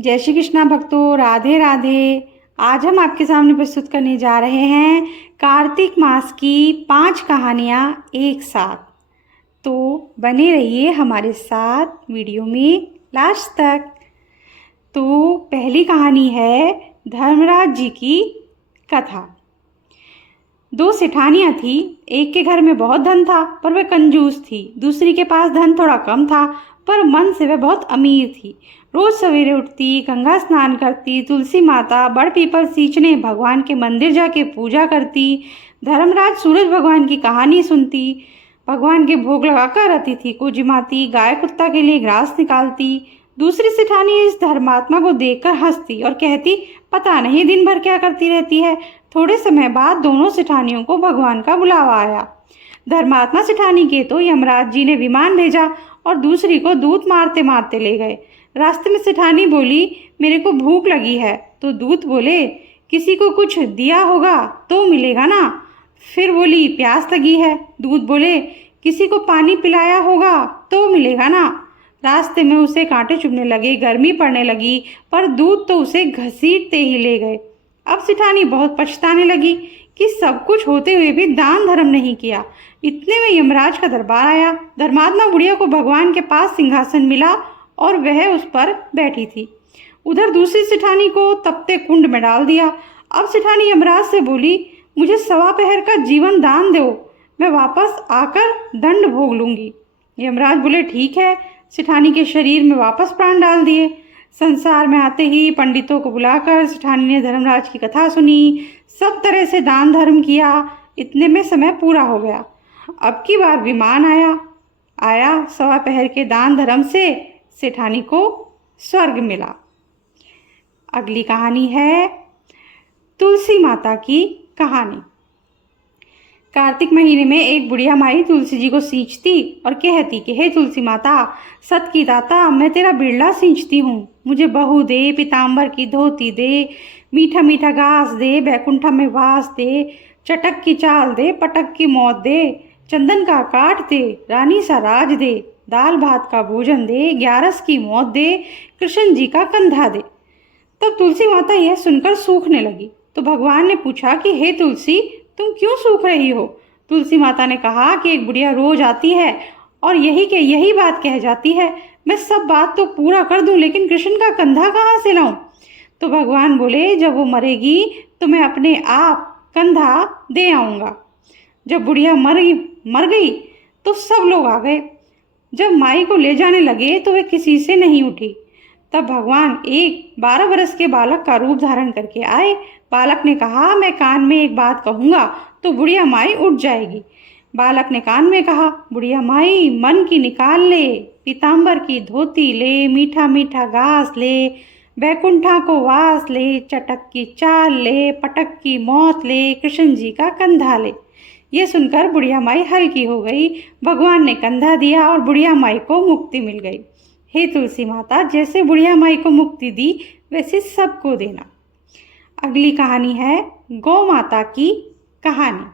जय श्री कृष्णा भक्तों, राधे राधे। आज हम आपके सामने प्रस्तुत करने जा रहे हैं कार्तिक मास की 5 कहानियाँ एक साथ। तो बने रहिए हमारे साथ वीडियो में लास्ट तक। तो पहली कहानी है धर्मराज जी की कथा। 2 सेठानियाँ थी। एक के घर में बहुत धन था पर वह कंजूस थी। दूसरी के पास धन थोड़ा कम था पर मन से वह बहुत अमीर थी। रोज सवेरे उठती, गंगा स्नान करती, तुलसी माता, बड़ पीपल सींचने, भगवान के मंदिर जाके पूजा करती। धर्मराज सूरज भगवान की कहानी सुनती, भगवान के भोग लगाकर अतिथि को जिमाती, गाय कुत्ता के लिए घास निकालती। दूसरी सेठानी इस धर्मात्मा को देखकर हंसती और कहती, पता नहीं दिन भर क्या करती रहती है। थोड़े समय बाद दोनों सेठानियों को भगवान का बुलावा आया। धर्मात्मा सेठानी के तो यमराज जी ने विमान भेजा और दूसरी को दूत मारते मारते ले गए। रास्ते में सेठानी बोली, मेरे को भूख लगी है। तो दूत बोले, किसी को कुछ दिया होगा तो मिलेगा ना। फिर बोली, प्यास लगी है। दूत बोले, किसी को पानी पिलाया होगा तो मिलेगा ना। रास्ते में उसे कांटे चुभने लगे, गर्मी पड़ने लगी, पर दूत तो उसे घसीटते ही ले गए। अब सेठानी बहुत पछताने लगी कि सब कुछ होते हुए भी दान धर्म नहीं किया। इतने में यमराज का दरबार आया। धर्मात्मा बुढ़िया को भगवान के पास सिंहासन मिला और वह उस पर बैठी थी। उधर दूसरी सेठानी को तपते कुंड में डाल दिया। अब सेठानी यमराज से बोली, मुझे 1.25 पहर का जीवन दान दो, मैं वापस आकर दंड भोग लूंगी। यमराज बोले, ठीक है। सेठानी के शरीर में वापस प्राण डाल दिए। संसार में आते ही पंडितों को बुलाकर सेठानी ने धर्मराज की कथा सुनी, सब तरह से दान धर्म किया। इतने में समय पूरा हो गया। अब की बार विमान आया 1.25 पहर के दान धर्म से सेठानी को स्वर्ग मिला। अगली कहानी है तुलसी माता की कहानी। कार्तिक महीने में एक बुढ़िया माई तुलसी जी को सींचती और कहती कि हे तुलसी माता, सत की दाता, मैं तेरा बिरला सींचती हूँ, मुझे बहू दे, पीताम्बर की धोती दे, मीठा मीठा घास दे, बैकुंठा में वास दे, चटक की चाल दे, पटक की मौत दे, चंदन का काट दे, रानी सा राज दे, दाल भात का भोजन दे, 11 की मौत दे, कृष्ण जी का कंधा दे। तब तुलसी माता यह सुनकर सूखने लगी। तो भगवान ने पूछा कि हे तुलसी, तुम क्यों सूख रही हो? तुलसी माता ने कहा कि एक बुढ़िया रोज आती है और यही बात कह जाती है, मैं सब बात तो पूरा कर दूं, लेकिन कृष्ण का कंधा कहाँ से लाऊं? तो भगवान बोले, जब वो मरेगी तो मैं अपने आप कंधा दे आऊँगा। जब बुढ़िया मर गई तो सब लोग आ गए। जब माई को ले जाने लगे तो वे किसी से नहीं उठी। तब भगवान एक 12 बरस के बालक का रूप धारण करके आए। बालक ने कहा, मैं कान में एक बात कहूँगा तो बुढ़िया माई उठ जाएगी। बालक ने कान में कहा, बुढ़िया माई मन की निकाल ले, पीताम्बर की धोती ले, मीठा मीठा घास ले, बैकुंठा को वास ले, चटक की चाल ले, पटक की मौत ले, कृष्ण जी का कंधा ले। ये सुनकर बुढ़िया माई हल्की हो गई। भगवान ने कंधा दिया और बुढ़िया माई को मुक्ति मिल गई। हे तुलसी माता, जैसे बुढ़िया माई को मुक्ति दी वैसे सबको देना। अगली कहानी है गौ माता की कहानी।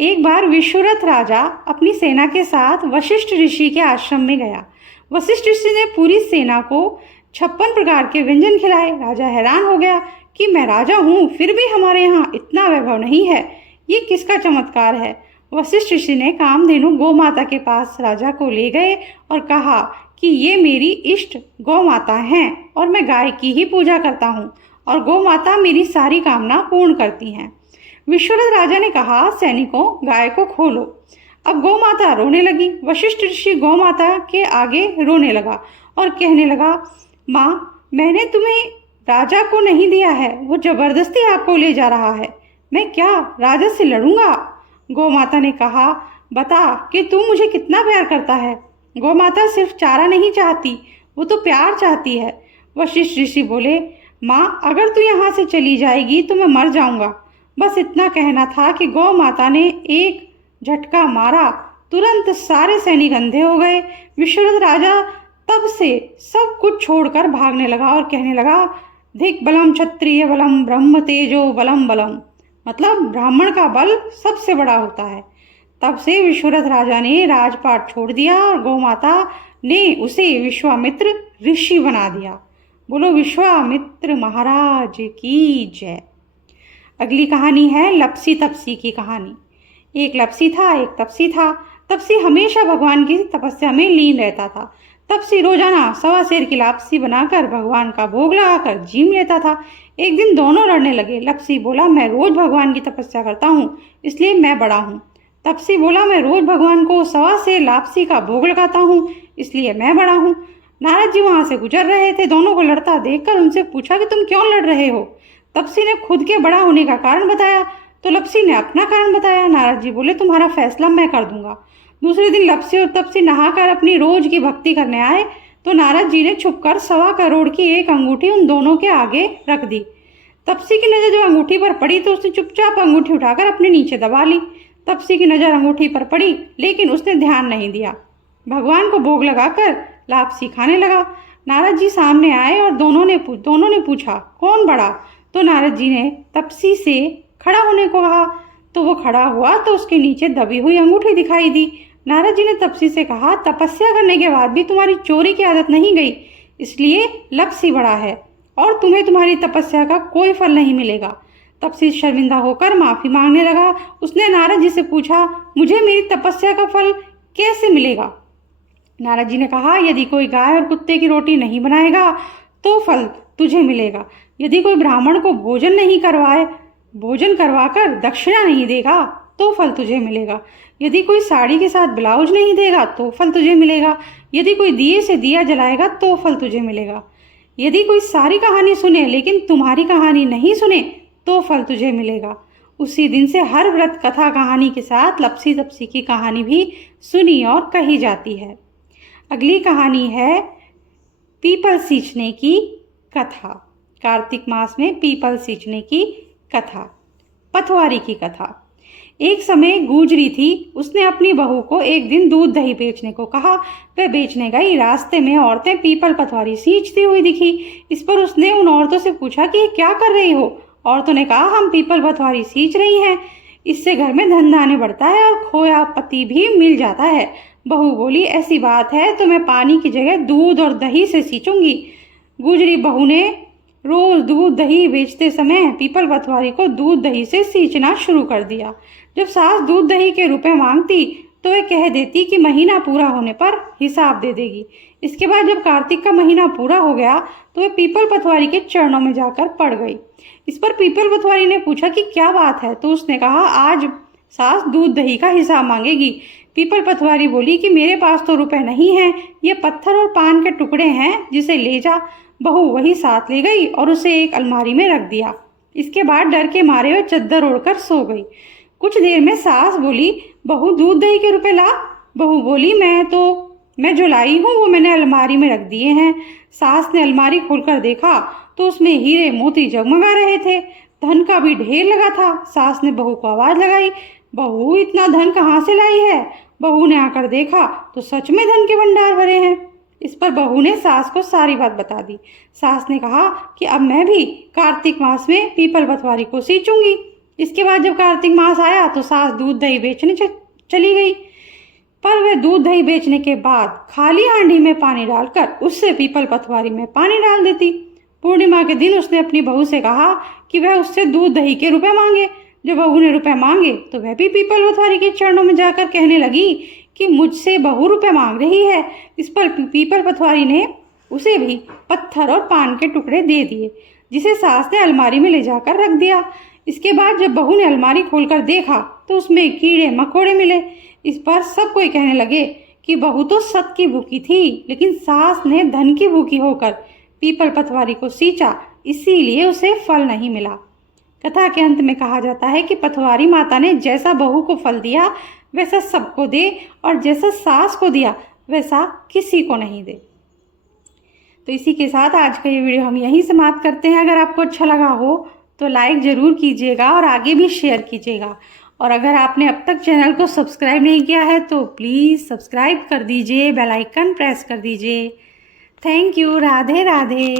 एक बार विश्वरथ राजा अपनी सेना के साथ वशिष्ठ ऋषि के आश्रम में गया। वशिष्ठ ऋषि ने पूरी सेना को 56 प्रकार के व्यंजन खिलाए। राजा हैरान हो गया कि मैं राजा हूँ फिर भी हमारे यहाँ इतना वैभव नहीं है, ये किसका चमत्कार है? वशिष्ठ ऋषि ने कामधेनु गौ माता के पास राजा को ले गए और कहा कि ये मेरी इष्ट गौ माता हैं और मैं गाय की ही पूजा करता हूँ और गौ माता मेरी सारी कामना पूर्ण करती हैं। विश्वरथ राजा ने कहा, सैनिकों, गाय को खोलो। अब गौ माता रोने लगी। वशिष्ठ ऋषि गौ माता के आगे रोने लगा और कहने लगा, माँ, मैंने तुम्हें राजा को नहीं दिया है, वो जबरदस्ती आपको ले जा रहा है, मैं क्या राजा से लड़ूंगा? गौ माता ने कहा, बता कि तू मुझे कितना प्यार करता है। गौ माता सिर्फ चारा नहीं चाहती, वो तो प्यार चाहती है। वशिष्ठ ऋषि बोले, माँ, अगर तू यहाँ से चली जाएगी तो मैं मर जाऊंगा। बस इतना कहना था कि गौ माता ने एक झटका मारा, तुरंत सारे सैनिक अंधे हो गए। विश्वरथ राजा तब से सब कुछ छोड़कर भागने लगा और कहने लगा, धिक बलम क्षत्रिय बलम ब्रह्म तेजो बलम बलम, मतलब ब्राह्मण का बल सबसे बड़ा होता है। तब से विश्वरथ राजा ने राजपाट छोड़ दिया और गौ माता ने उसे विश्वामित्र ऋषि बना दिया। बोलो विश्वामित्र महाराज की जय। अगली कहानी है लपसी तपसी की कहानी। एक लपसी था, एक तपसी था। तपसी हमेशा भगवान की तपस्या में लीन रहता था। तपसी रोजाना 1.25 सेर की लापसी बनाकर भगवान का भोग लगाकर जीम लेता था। एक दिन दोनों लड़ने लगे। लपसी बोला, मैं रोज भगवान की तपस्या करता हूँ, इसलिए मैं बड़ा हूँ। तपसी बोला, मैं रोज भगवान को 1.25 सेर लापसी का भोग लगाता हूँ, इसलिए मैं बड़ा हूँ। नारद जी वहां से गुजर रहे थे। दोनों को लड़ता देखकर उनसे पूछा कि तुम क्यों लड़ रहे हो। तपसी ने खुद के बड़ा होने का कारण बताया तो लपसी ने अपना कारण बताया। नारद जी बोले, तुम्हारा फैसला मैं कर दूंगा। दूसरे दिन लपसी और तपसी नहाकर अपनी रोज की भक्ति करने आए तो नारद जी ने छुपकर 1.25 करोड़ की एक अंगूठी उन दोनों के आगे रख दी। तपसी की नजर जब अंगूठी पर पड़ी तो उसने चुपचाप अंगूठी उठाकर अपने नीचे दबा ली। तपसी की नजर अंगूठी पर पड़ी लेकिन उसने ध्यान नहीं दिया। भगवान को भोग लगाकर लापसी खाने लगा। नारद जी सामने आए और दोनों ने पूछा, कौन बड़ा? तो नारद जी ने तपसी से खड़ा होने को कहा तो वो खड़ा हुआ तो उसके नीचे दबी हुई अंगूठी दिखाई दी। नारद जी ने तपसी से कहा, तपस्या करने के बाद भी तुम्हारी चोरी की आदत नहीं गई, इसलिए लपसी बड़ा है और तुम्हें तुम्हारी तपस्या का कोई फल नहीं मिलेगा। तपसी शर्मिंदा होकर माफी मांगने लगा। उसने नारद जी से पूछा, मुझे मेरी तपस्या का फल कैसे मिलेगा? नारद जी ने कहा, यदि कोई गाय और कुत्ते की रोटी नहीं बनाएगा तो फल तुझे मिलेगा। यदि कोई ब्राह्मण को भोजन करवाकर दक्षिणा नहीं देगा तो फल तुझे मिलेगा। यदि कोई साड़ी के साथ ब्लाउज नहीं देगा तो फल तुझे मिलेगा। यदि कोई दिए से दिया जलाएगा तो फल तुझे मिलेगा। यदि कोई सारी कहानी सुने लेकिन तुम्हारी कहानी नहीं सुने तो फल तुझे मिलेगा। उसी दिन से हर व्रत कथा कहानी के साथ लपसी तपसी की कहानी भी सुनी और कही जाती है। अगली कहानी है पीपल सींचने की कथा। कार्तिक मास में पीपल सींचने की कथा। पथवारी की कथा। एक समय गुजरी थी। उसने अपनी बहू को एक दिन दूध दही बेचने को कहा। वह बेचने गई। रास्ते में औरतें पीपल पथवारी सींचती हुई दिखी। इस पर उसने उन औरतों से पूछा कि क्या कर रही हो? औरतों ने कहा, हम पीपल पथवारी सींच रही हैं, इससे घर में धन धान्य बढ़ता है और खोया पति भी मिल जाता है। बहू बोली, ऐसी बात है तो मैं पानी की जगह दूध और दही से सींचूंगी। गुजरी बहू ने रोज दूध दही बेचते समय पीपल पथवारी को दूध दही से सींचना शुरू कर दिया। जब सास दूध दही के रुपए मांगती तो वह कह देती कि महीना पूरा होने पर हिसाब दे देगी। इसके बाद जब कार्तिक का महीना पूरा हो गया तो वह पीपल पथवारी के चरणों में जाकर पड़ गई। इस पर पीपल पथवारी ने पूछा कि क्या बात है? तो उसने कहा, आज सास दूध दही का हिसाब मांगेगी। पीपल पथवारी बोली कि मेरे पास तो रुपए नहीं हैं, ये पत्थर और पान के टुकड़े हैं, जिसे ले जा। बहू वही साथ ले गई और उसे एक अलमारी में रख दिया। इसके बाद डर के मारे वह चद्दर ओढ़कर सो गई। कुछ देर में सास बोली, बहू दूध दही के रुपए ला। बहू बोली, मैं जो लाई हूँ वो मैंने अलमारी में रख दिए हैं। सास ने अलमारी खोलकर देखा तो उसमें हीरे मोती जगमगा रहे थे। धन का भी ढेर लगा था। सास ने बहू को आवाज लगाई, बहू इतना धन कहाँ से लाई है? बहू ने आकर देखा तो सच में धन के भंडार भरे हैं। इस पर बहू ने सास को सारी बात बता दी। सास ने कहा कि अब मैं भी कार्तिक मास में पीपल पथवारी को सींचूंगी। इसके बाद जब कार्तिक मास आया तो सास दूध दही बेचने चली गई। पर वह दूध दही बेचने के बाद खाली हांडी में पानी डालकर उससे पीपल पथवारी में पानी डाल देती। पूर्णिमा के दिन उसने अपनी बहू से कहा कि वह उससे दूध दही के रुपए मांगे। जब बहू ने रुपए मांगे तो वह भी पीपल पथवारी के चरणों में जाकर कहने लगी कि मुझसे बहू रुपए मांग रही है। इस पर पीपल पथवारी ने उसे भी पत्थर और पान के टुकड़े दे दिए, जिसे सास ने अलमारी में ले जाकर रख दिया। इसके बाद जब बहू ने अलमारी खोलकर देखा तो उसमें कीड़े मकोड़े मिले। इस पर सब कोई कहने लगे कि बहू तो सत की भूखी थी, लेकिन सास ने धन की भूखी होकर पीपल पथवारी को सींचा, इसीलिए उसे फल नहीं मिला। कथा के अंत में कहा जाता है कि पथवारी माता ने जैसा बहू को फल दिया वैसा सबको दे, और जैसा सास को दिया वैसा किसी को नहीं दे। तो इसी के साथ आज का ये वीडियो हम यहीं समाप्त करते हैं। अगर आपको अच्छा लगा हो तो लाइक ज़रूर कीजिएगा और आगे भी शेयर कीजिएगा। और अगर आपने अब तक चैनल को सब्सक्राइब नहीं किया है तो प्लीज़ सब्सक्राइब कर दीजिए, बेल आइकन प्रेस कर दीजिए। Thank you. राधे राधे।